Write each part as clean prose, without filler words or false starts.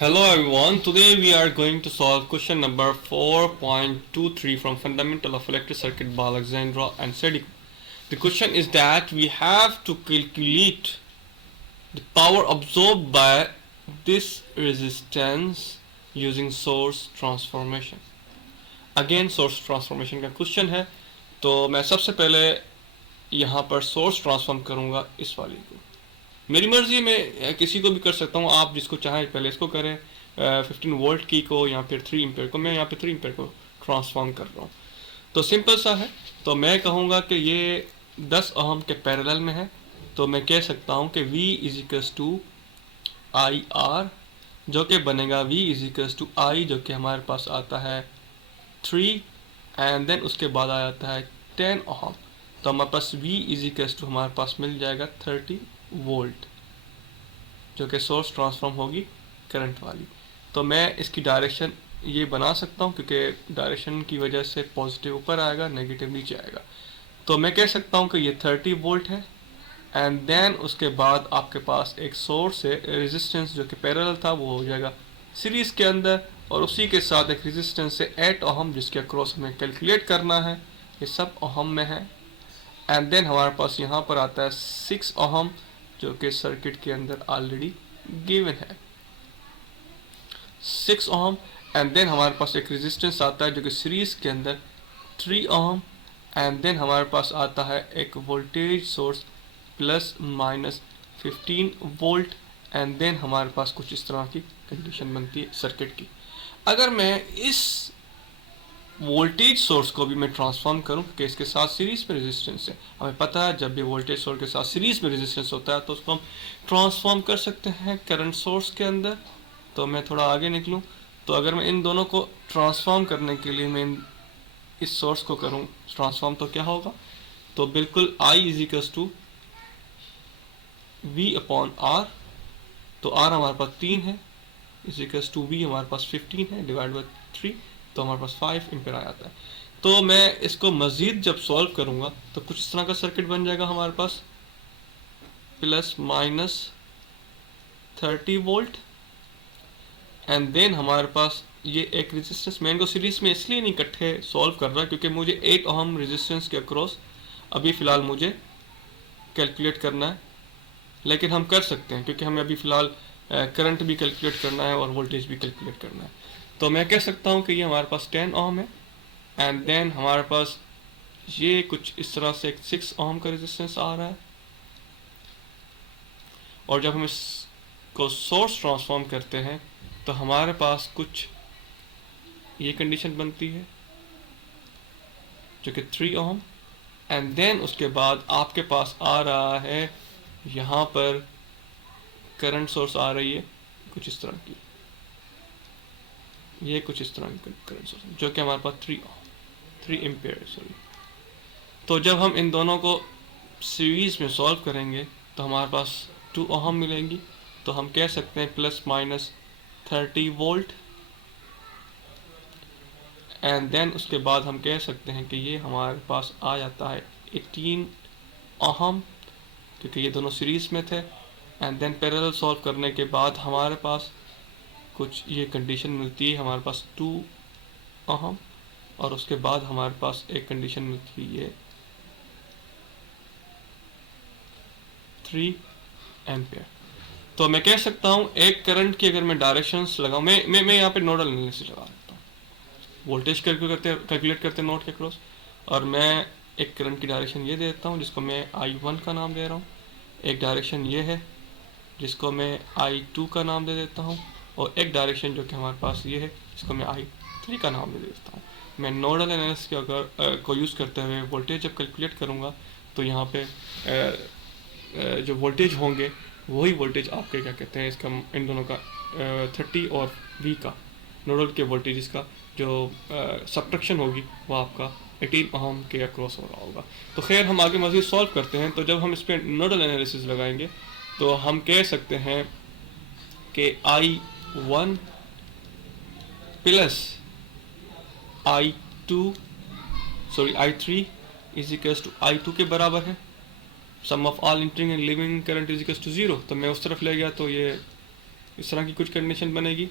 Hello everyone, today we are going to solve question number 4.23 from Fundamental of Electric Circuit by Alexandra and Sedico. The question is that we have to calculate the power absorbed by this resistance using source transformation. Again source transformation का question है, तो मैं सबसे पहले यहाँ पर source transform करूँगा इस वाली को। मेरी मर्जी में किसी को भी कर सकता हूँ, आप जिसको चाहें पहले इसको करें 15 वोल्ट की को या फिर 3 एम्पेयर को। मैं यहाँ पे 3 एम्पेयर को ट्रांसफॉर्म कर रहा हूँ, तो सिंपल सा है। तो मैं कहूँगा कि ये 10 ओहम के पैरेलल में है, तो मैं कह सकता हूँ कि V equals to I R, जो कि बनेगा V इजिकल्स टू आई, जो कि हमारे पास आता है 3 एंड देन उसके बाद आ जाता है 10 ओहम। तो हमारे पास V इजिकल्स टू हमारे पास मिल जाएगा 30 वोल्ट, जो कि सोर्स ट्रांसफॉर्म होगी करंट वाली। तो मैं इसकी डायरेक्शन ये बना सकता हूँ, क्योंकि डायरेक्शन की वजह से पॉजिटिव ऊपर आएगा, नेगेटिव नीचे आएगा। तो मैं कह सकता हूँ कि ये 30 वोल्ट है एंड देन उसके बाद आपके पास एक सोर्स है, रेजिस्टेंस जो कि पैरेलल था वो हो जाएगा सीरीज़ के अंदर, और उसी के साथ एक रेजिस्टेंस है 8 ओहम जिसके अक्रॉस हमें कैलकुलेट करना है। ये सब ओहम में है एंड देन हमारे पास यहाँ पर आता है 6 ओहम जो कि सर्किट के अंदर ऑलरेडी गिवन है 6 ओहम। एंड देन हमारे पास एक रेजिस्टेंस आता है जो कि सीरीज के अंदर 3 ओहम एंड देन हमारे पास आता है एक voltage source plus minus 15 volt and then हमारे पास कुछ इस तरह की कंडीशन बनती है सर्किट की। अगर मैं इस वोल्टेज सोर्स को भी मैं ट्रांसफॉर्म करूं कि इसके साथ सीरीज में रेजिस्टेंस है, हमें पता है जब भी वोल्टेज सोर्स के साथ सीरीज में रेजिस्टेंस होता है तो उसको हम ट्रांसफॉर्म कर सकते हैं करंट सोर्स के अंदर। तो मैं थोड़ा आगे निकलूं, तो अगर मैं इन दोनों को ट्रांसफॉर्म करने के लिए मैं इस सोर्स को करूं ट्रांसफॉर्म, तो क्या होगा, तो बिल्कुल I equals to V upon R. तो आर हमारे पास 3 है, इजिकल्स टू वी हमारे पास 15 है डिवाइड बाई 3, तो हमारे पास 5 एम्पेयर आ जाता है। तो मैं इसको मज़ीद जब सॉल्व करूँगा तो कुछ इस तरह का सर्किट बन जाएगा हमारे पास, plus minus 30 volt and then हमारे पास ये एक रेजिस्टेंस। मैं इनको सीरीज में इसलिए नहीं इकट्ठे सॉल्व कर रहा क्योंकि मुझे 8 ओहम रेजिस्टेंस के अक्रॉस अभी फ़िलहाल मुझे कैलकुलेट करना है, लेकिन हम कर सकते हैं क्योंकि हमें अभी फ़िलहाल करंट भी कैलकुलेट करना है और वोल्टेज भी कैलकुलेट करना है। तो मैं कह सकता हूँ कि ये हमारे पास 10 ओहम है एंड देन हमारे पास ये कुछ इस तरह से एक 6 ओहम का रेजिस्टेंस आ रहा है, और जब हम इसको सोर्स ट्रांसफॉर्म करते हैं तो हमारे पास कुछ ये कंडीशन बनती है जो कि 3 ओहम एंड देन उसके बाद आपके पास आ रहा है यहाँ पर करंट सोर्स आ रही है कुछ इस तरह की, ये कुछ इस तरह की करंट सोर्स जो कि हमारे पास 3 एम्पेयर सॉरी। तो जब हम इन दोनों को सीरीज में सॉल्व करेंगे तो हमारे पास 2 ओहम मिलेंगी। तो हम कह सकते हैं plus minus 30 volt and then उसके बाद हम कह सकते हैं कि ये हमारे पास आ जाता है 18 ओहम, क्योंकि ये दोनों सीरीज में थे। एंड देन पैरेलल सॉल्व करने के बाद हमारे पास कुछ ये कंडीशन मिलती है, हमारे पास 2 ओहम और उसके बाद हमारे पास एक कंडीशन मिलती है 3 एम्पेयर। तो मैं कह सकता हूँ एक करंट की अगर मैं डायरेक्शंस लगाऊँ, मैं यहाँ पे नोडल एनालिसिस लगा देता हूँ, वोल्टेज कैलकुलेट करते नोड के क्रॉस, और मैं एक करंट की डायरेक्शन ये देता हूँ जिसको मैं I1 का नाम दे रहा हूँ, एक डायरेक्शन ये है जिसको मैं I2 का नाम दे देता हूँ, और एक डायरेक्शन जो कि हमारे पास ये है जिसको मैं I3 का नाम दे देता हूँ। मैं नोडल एनालिसिस के अगर को यूज़ करते हुए वोल्टेज जब कैलकुलेट करूँगा तो यहाँ पे जो वोल्टेज होंगे वही वोल्टेज आपके क्या कहते हैं इसका इन दोनों का 30 और V का नोडल के वोल्टेज का जो सब्ट्रैक्शन होगी वो आपका 18 ओहम के अक्रॉस हो रहा होगा। तो खैर हम आगे मज़ीद सॉल्व करते हैं। तो जब हम इस पर नोडल एनालिसिस लगाएंगे तो हम कह सकते हैं कि I1 plus I3 is equals to I2 के बराबर है, sum of all entering and leaving current is equals to 0। तो मैं उस तरफ ले गया तो ये इस तरह की कुछ कंडीशन बनेगी।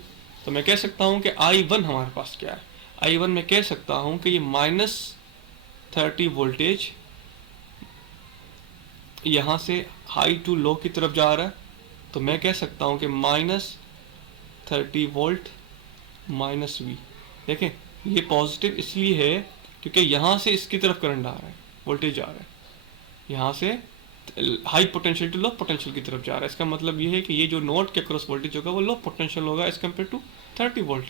तो मैं कह सकता हूँ कि I1 हमारे पास क्या है, I1 में कह सकता हूँ कि ये -30 वोल्टेज यहाँ से हाई टू लो की तरफ जा रहा है। तो मैं कह सकता हूँ कि -30 वोल्ट -V। देखें ये पॉजिटिव इसलिए है क्योंकि यहाँ से इसकी तरफ करंट आ रहा है, वोल्टेज आ रहा है, यहाँ से high potential to low potential की तरफ जा रहा है। इसका मतलब ये है कि ये जो नोड के क्रॉस वोल्टेज होगा वो लो पोटेंशियल होगा एज कम्पेयर टू 30 वोल्ट।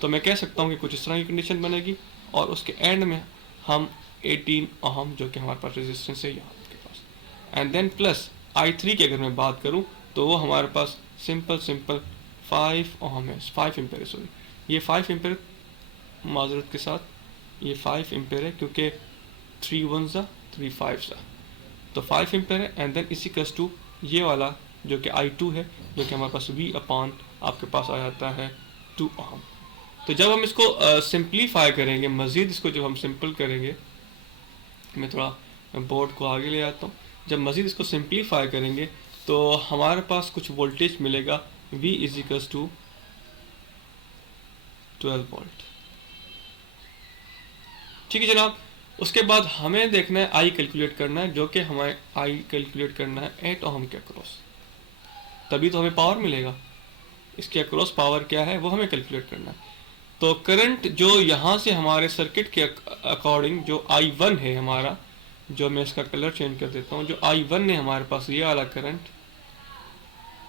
तो मैं कह सकता हूँ कि कुछ इस तरह की कंडीशन बनेगी और उसके एंड में हम 18 ओहम जो कि हमारे पास रेजिस्टेंस है यहाँ के पास, एंड देन प्लस I3 की अगर मैं बात करूँ तो वो हमारे पास सिंपल 5 ओहम है, 5 एम्पेयर है, सॉरी ये 5 एम्पेयर माजरत के साथ ये 5 एम्पेयर है क्योंकि 3 1s 3 5s, तो 5 एम्पेयर है। एंड देन इसी कस टू ये वाला जो कि I2 है जो कि हमारे पास V अपॉन आपके पास आ जाता है 2 ओहम। तो जब हम इसको सिंप्लीफाई करेंगे, मज़ीद इसको जब हम सिंपल करेंगे, मैं थोड़ा बोर्ड को आगे ले आता हूँ, जब मज़ीद इसको सिंप्लीफाई करेंगे तो हमारे पास कुछ वोल्टेज मिलेगा V इजिकल्स टू 12 वोल्ट। ठीक है जनाब। उसके बाद हमें देखना है I कैलकुलेट करना है, जो कि हमें I कैलकुलेट करना है 8 ओहम के अक्रॉस, तभी तो हमें पावर मिलेगा। इसके अक्रॉस पावर क्या है वो हमें कैलकुलेट करना है। तो करंट जो यहाँ से हमारे सर्किट के अकॉर्डिंग जो I1 है हमारा, जो मैं इसका कलर चेंज कर देता हूँ, जो I1 है हमारे पास ये वाला करंट,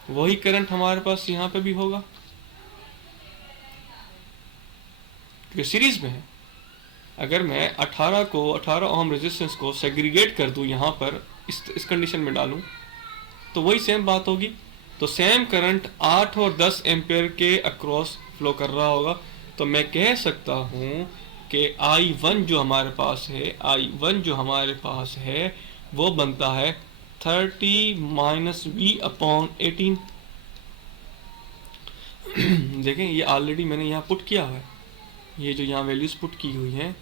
वही करंट हमारे पास यहाँ पे भी होगा क्योंकि सीरीज में है। अगर मैं 18 ओहम रेजिस्टेंस को सेग्रीगेट कर दूं यहाँ पर इस कंडीशन में डालूं तो वही सेम बात होगी। तो सेम करंट 8 और 10 एम्पेयर के अक्रॉस फ्लो कर रहा होगा। तो मैं कह सकता हूँ कि I1 जो हमारे पास है, I1 जो हमारे पास है वो बनता है 30 -V अपॉन 18। देखें ये ऑलरेडी मैंने यहाँ पुट किया हुआ है, ये जो यहाँ वैल्यूज पुट की हुई हैं,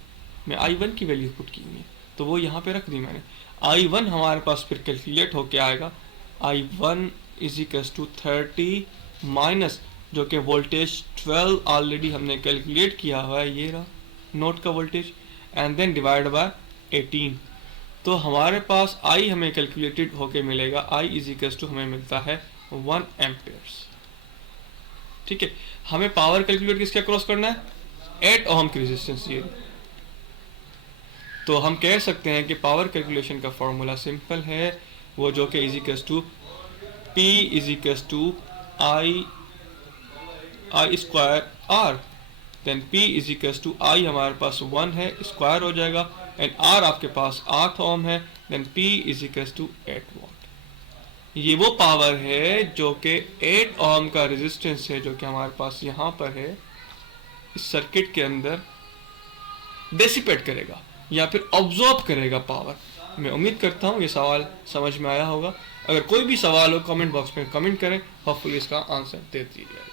मैं I1 की वैल्यू पुट की हुई है तो वो यहाँ पे रख दी मैंने। I1 हमारे पास फिर कैलकुलेट होके आएगा I1 इजिकल्स टू 30 माइनस जो कि वोल्टेज 12 ऑलरेडी हमने कैलकुलेट किया हुआ है, ये रहा नोड का voltage, and then divide by 18। तो हमारे पास I हमें कैलकुलेटेड होके मिलेगा, I इजिकल्स टू हमें मिलता है 1 एम्पेयर्स। ठीक है, हमें पावर कैलकुलेट किसके अक्रॉस करना है, 8 ओहम की रेजिस्टेंस ये। तो हम कह सकते हैं कि पावर कैलकुलेशन का फॉर्मूला सिंपल है, वो जो कि equals to P equals to I square R, then P equals to I हमारे पास 1 है, स्क्वायर हो जाएगा, एंड R आपके पास 8 ओम है, then P equals to 8 volt. ये वो पावर है जो कि 8 ओम का रेजिस्टेंस है जो कि हमारे पास यहाँ पर है, इस सर्किट के अंदर डेसिपेट करेगा या फिर ऑब्जॉर्ब करेगा पावर। मैं उम्मीद करता हूँ ये सवाल समझ में आया होगा। अगर कोई भी सवाल हो कमेंट बॉक्स में कमेंट करें, होपफुली इसका आंसर दे दीजिएगा।